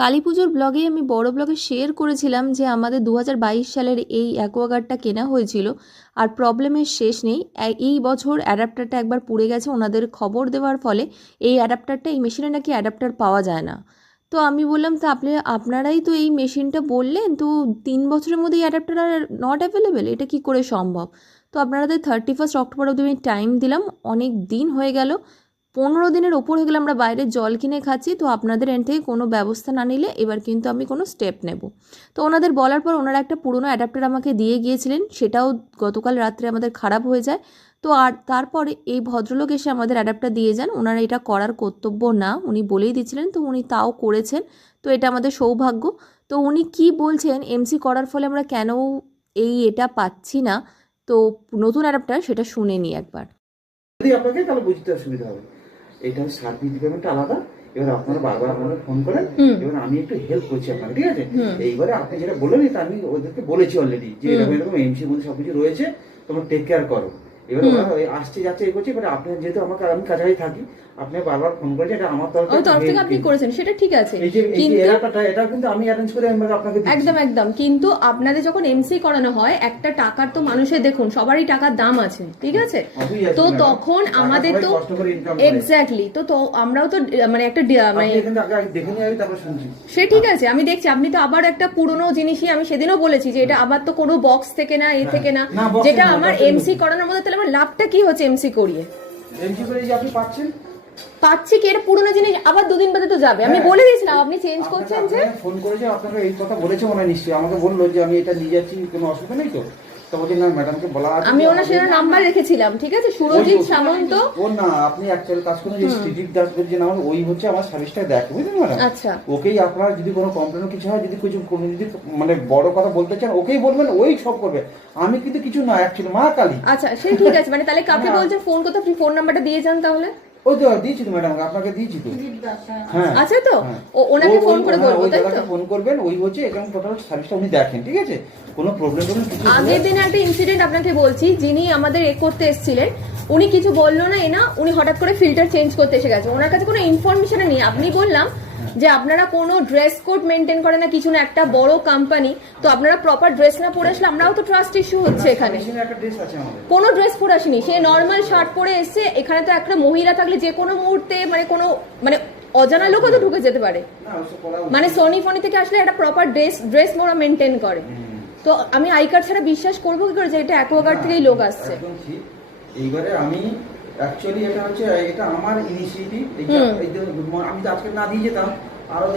কালীপুজোর ব্লগেই আমি বড় ব্লগে শেয়ার করেছিলাম যে আমাদের 2022 সালের এই অ্যাকোয়াগার্ডটা কেনা হয়েছিল আর প্রবলেমের শেষ নেই। এই বছর অ্যাডাপ্টারটা একবার পুড়ে গেছে, ওনাদের খবর দেওয়ার ফলে এই অ্যাডাপ্টারটা, এই মেশিনে নাকি অ্যাডাপ্টার পাওয়া যায় না। তো আমি বললাম, তো আপনারাই তো এই মেশিনটা বললেন, তো 3 বছরের মধ্যে এই অ্যাডাপ্টার আর নট অ্যাভেলেবেল, এটা কি করে সম্ভব? তো আপনাদের 31 অক্টোবর অবধি আমি টাইম দিলাম, অনেক দিন হয়ে গেল, 15 দিনের ওপর হয়ে গেলে আমরা বাইরে জল কিনে খাচ্ছি। তো আপনাদের এন্ড থেকে কোনো ব্যবস্থা না নিলে এবার কিন্তু আমি কোনো স্টেপ নেব। তো ওনাদের বলার পর ওনারা একটা পুরনো অ্যাডাপ্টার আমাকে দিয়ে গিয়েছিলেন, সেটাও গতকাল রাত্রে আমাদের খারাপ হয়ে যায়। তো আর তারপরে এই ভদ্রলোক এসে আমাদের অ্যাডাপ্টার দিয়ে যান। ওনারা এটা করার কর্তব্য না, উনি বলেই দিয়েছিলেন, তো উনি তাও করেছেন। তো এটা আমাদের সৌভাগ্য। তো উনি কি বলছেন এমসি করার ফলে আমরা কেন এটা পাচ্ছি না, তো নতুন অ্যাডাপ্টার, সেটা শুনে নিই একবার। যদি আপনাকে তাহলে বুঝতে অসুবিধা হবে। এটা সার্ভিস ডিপার্টমেন্ট আলাদা। এবার আপনারা বারবার আপনারা ফোন করেন, এবার আমি একটু হেল্প করছি আপনাকে, ঠিক আছে? এইবারে আপনি যেটা বললেন এটা আমি ওদেরকে বলেছি অলরেডি যে এরকম এরকম এমসির মধ্যে সবকিছু রয়েছে, তোমরা টেক কেয়ার করো। এবার ওরা আসছে যাচ্ছে এই করছে, এবার আপনি যেহেতু আমি কাছাকাছি থাকি, আপনি বারবার ফোন করেছেন, এটা আমার তরফ থেকে আপনি করেছেন, সেটা ঠিক আছে, কিন্তু এটা কিন্তু আমি অ্যারেঞ্জ করে আপনাকে একদম কিন্তু আপনাদের যখন এমসি করানো হয় একটা টাকার তো মানুষের, দেখুন সবারই টাকার দাম আছে, ঠিক আছে? তো তখন আমাদের তো এক্স্যাক্টলি, তো আমরাও তো মানে একটা সে ঠিক আছে, আমি দেখছি আপনি তো আবার একটা পুরনো জিনিসই, আমি সেদিনও বলেছি যে এটা আবার তো কোনো বক্স থেকে না, থেকে না, যেটা আমার এমসি করানোর মধ্যে, তাহলে আমার লাভটা কি হচ্ছে এমসি করিয়ে? এমসি করে যে আপনি পাচ্ছি কি, এটা পুরোনো জিনিস আবার 2 দিন বাদে তো যাবে। আমি বলে দিয়েছিলাম, আপনি চেঞ্জ করছেন যে ফোন করেছে, আপনাকে এই কথা বলেছে মনে নিশ্চয়ই, আমাকে বললো যে আমি এটা নিয়ে যাচ্ছি, কোনো অসুবিধা নেই তো? বলছি না ম্যাডামকে বলা আছে, আমি ওনার সেটা নাম্বার রেখেছিলাম, ঠিক আছে, সুরজিৎ সামন্ত। ও না, আপনি অ্যাকচুয়ালি কাজ করুন, যে স্ট্রিজিক দাস বলছেন আমার, ওই হচ্ছে আমার সার্ভিসটা দেখে, বুঝলেন ম্যাডাম? আচ্ছা, ওকেই আপনারা যদি কোনো কমপ্লেন কিছু হয়, যদি কিছু যদি মানে বড় কথা বলতে চান, ওকেই বলবেন, ওই সব করবে। আমি কিন্তু কিছু না, অ্যাকচুয়ালি মা কালী। আচ্ছা সে ঠিক আছে, মানে তাহলে কাকে বলছেন ফোন করতে? আপনি ফোন নাম্বারটা দিয়ে যান তাহলে। ওই তো দিয়েছি তো ম্যাডাম, আপনাকে দিয়েছি তো। হ্যাঁ আচ্ছা, তো ওনাকে ফোন করে বলবো, তাই তো? ফোন করবেন, ওই হচ্ছে এরকম টোটাল সার্ভিসটা উনি দেখেন, ঠিক আছে? কোনো প্রবলেম কিছু। আগের দিনে একটা ইনসিডেন্ট আপনাকে বলছি, যিনি আমাদের করতে এসেছিলেন, উনি কিছু বললো না, উনি হঠাৎ করে ফিল্টার চেঞ্জ করতে এসে গেছে, ওনার কাছে কোনো ইনফরমেশন নেই। আপনি বললাম যে আপনারা কোনো ড্রেস কোড মেনটেন করেন না, কিছু না, একটা বড় কোম্পানি, তো আপনারা প্রপার ড্রেস না পরে আসলে আমরাও তো ট্রাস্ট ইস্যু হচ্ছে এখানে। কোনো ড্রেস পরে আসেনি, সে নর্মাল শার্ট পরে এসছে। এখানে তো একটা মহিলা থাকলে যে কোনো মুহূর্তে মানে অজানা লোকও তো ঢুকে যেতে পারে, মানে সোনি ফোনি থেকে আসলে একটা প্রপার ড্রেস মোরা মেনটেন করে। তো আমি আই কার্ড ছাড়া বিশ্বাস করবো কি করে যে এটা অ্যাকোয়াগার্ড থেকেই লোক আসছে? এইবারে আমি অ্যাকচুয়ালি এটা হচ্ছে, এটা আমার ইনিশিয়েটিভ, আমি তো আজকে না দিয়ে যেতাম, আরো